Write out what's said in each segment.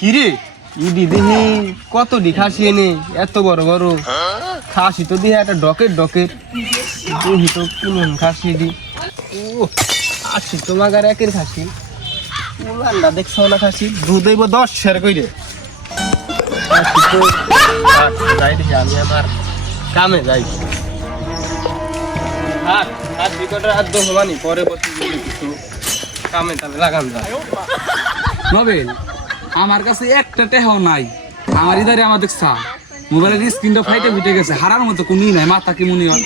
কিরে ইডি দেখি কত ডি খাসি এনে এত বড় বড় খাসি তো দিয়ে একটা ডকেট দেখি তো কোন খাসি দি ও খাসি তো মাগার একের খাসি উলান্ডা দেখছো না খাসি দুধ হইব 10 শের কইরে খাসি তো যাই দেখি আমি আমার কামে যাই খাসি কটা আর দো হবানি পরে বসে কিছু কামে টামে লাগান যায় নবেল আমার কাছে একটা টেহাও নাই আমার ইদারে আমার দেখছা মোবাইলের স্ক্রিনটা ফাইটে ফুটে গেছে হারার মতো কোনই নাই মাথা কি মনে হয়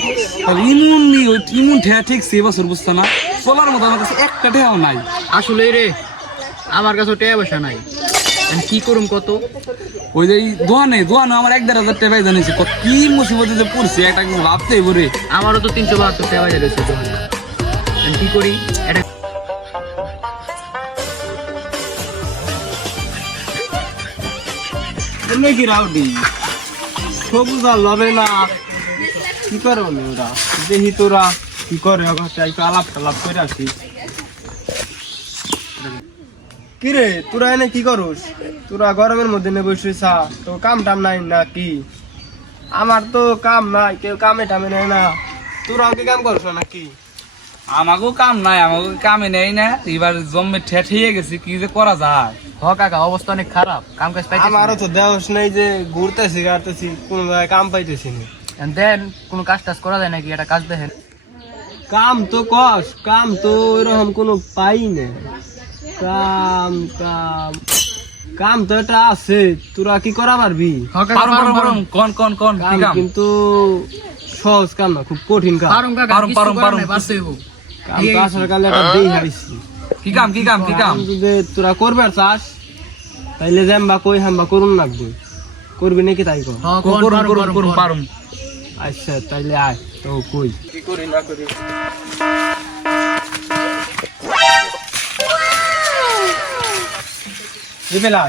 ইমুন ঠেয়া ঠিক সে বছর বুঝতো না বলার মতো আমার কাছে একটা টেহাও নাই আসলে রে আমার কাছে টাকা পয়সা নাই আমি কি করুম কত ওই যে দোয়ানে আমার 1,500 টাকা জানিয়েছে কি মুসিবতে যে পড়ছে একটা কিছু ভাবতে বলে আমারও তো 372 টাকা বাজার রয়েছে আমি কি করি এটা কি রাউডি সবুজ আর লবে না কি করে ওরা দেখি তোরা কি করে আলাপ টালাপ করে আসি কিরে তোরা এনে কি করস তোরা গরমের মধ্যে নে বসেছ তো কাম টাম নাই না কি আমার তো কাম নাই কেউ কামে টামে নেয় না তোরা কি কাম করছ নাকি আমাকেও কাম নাই আমাকে কামে নেই না এবার জম্মে ঠেঠিয়ে গেছি কি যে করা যায় হ কাকা অবস্থা অনেক খারাপ কাম কাজ পাইতেছি আমারও তো দেওস নাই যে ঘুরতেছি গাড়তেছি কোন জায়গায় কাম পাইতেছি না দেন কোনো কাজ টাজ করা যায় নাকি একটা কাজ দেখেন কাম তো কস কাম তো ওইরকম কোনো পাই না কাম কাম কাম তো এটা আছে তোরা কি করা পারবি পারুম কোন কি কাম কিন্তু সহজ কাম না খুব কঠিন কাম পারুম কাকা পারুম পারছে কাম তো আসার কালে একটা দেই হারিছি কি কাম যদি তোরা করবে চাস তাইলে যাম কই হামবা করুন লাগবে করবি নাকি তাই কর পারুম আচ্ছা তাইলে আয় তো কই কি করি না করি বেলা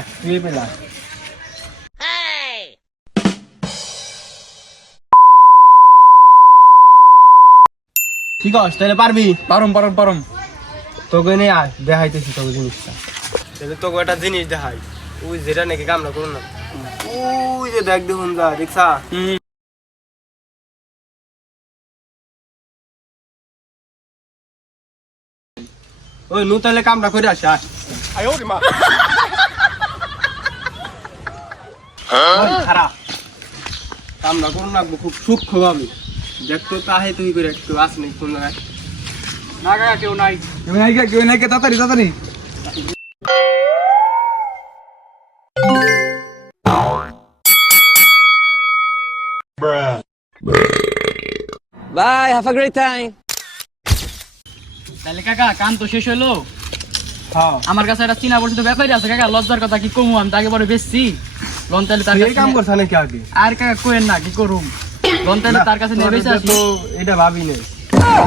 ঠিক আছে তাহলে পারবি পারুম তোকে নিয়ে আয় দেখাইতেছি তোকে জিনিসটা তাহলে তোকে একটা জিনিস দেখাই ওই যেটা নাকি কামনা করুন না ওই যে দেখ দেখুন যা দেখছা ওই নু তাহলে কামটা করে আসা খারাপ কামটা করুন রাখবো খুব সূক্ষ্ম ভাবে দেখতো তাহে তুই করে একটু আস নেই কোন জায়গায় না কাকা কেউ নাই কেউ নাই তাড়াতাড়ি Bye, have a great time. তাহলে কাকা কাম তো শেষ হলো হ্যাঁ আমার কাছে একটা চীনা পরিচিত ব্যাপারী আছে কাকা লজ্জার কথা কি কমু আমি তাকে পরে বেচছি লোন তাহলে তার এই কাছে কাম করছ নাকি আগে আর কাকা কোয়েন না কি করুম লোন তাহলে তার কাছে নিয়ে বেচে আসি তো এটা ভাবি নেই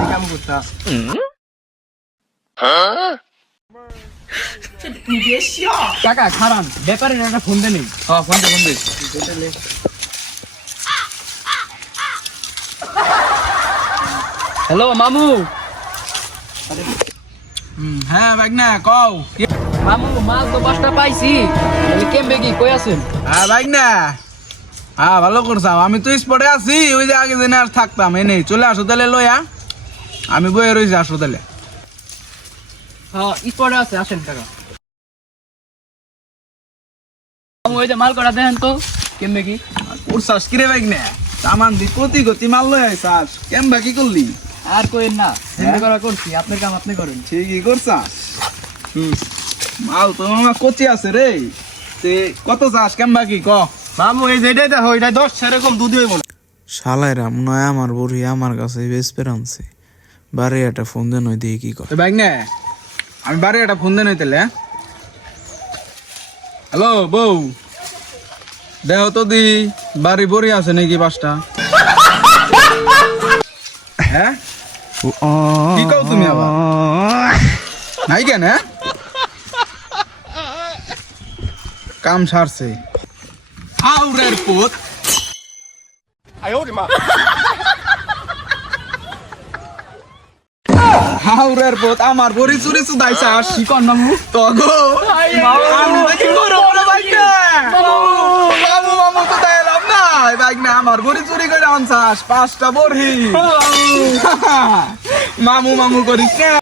এই কাম করতা কাকা খারান ব্যাপারীর একটা ফোন দে নেই ফোন দে হ্যালো মামু হ্যাঁ ভাগনা কও মামু মাল তো 5টা পাইছি তাহলে কেমবে কি কই আছেন হ্যাঁ ভাগনা হ্যাঁ ভালো করছাম আমি তো স্পটে আছি ওই যে আগে জেনে আর থাকতাম এনে চলে আসো তাহলে লইয়া আমি বইয়ে রয়েছি আসো তাহলে হ্যাঁ স্পটে আছে আসেন কাকা মামু ওই যে মাল করা দেখেন তো কেমবে কি ওর শ্বাস কিরে ভাগনা সামান দি গতি মাল লই আইছাস কেমবা কি করলি আর কোয়েন না চিন্তা করা করছি আপনার কাম আপনি করেন ঠিকই করছাস মাল তো মামা কচি আছে রে তে কত চাস কেমবা কি ক মামু এই যেটাই দেখো এটা 10 সেরকম দুধ হইব না শালাইরা মনে হয় আমার বুড়ি আমার কাছে বেসপের আনছে বারে একটা ফোন দেন ওই দিয়ে কি করে ভাগনা আমি বারে একটা ফোন দেন হইতেলে হ্যালো বউ দেহ তো দি বাড়ি বড়ি আছে নাকি 5টা হ্যাঁ কি কও তুমি আবার নাই কেন কাম সারছে আউরের পুত হাউরের পুত আমার বড়ি চুরি চুদাইছাস কি কর মামু তগো আমি কি করব লাগ না আমার বড়ি চুরি করে আনছাস 5টা বড়ি মামু মামু করিস না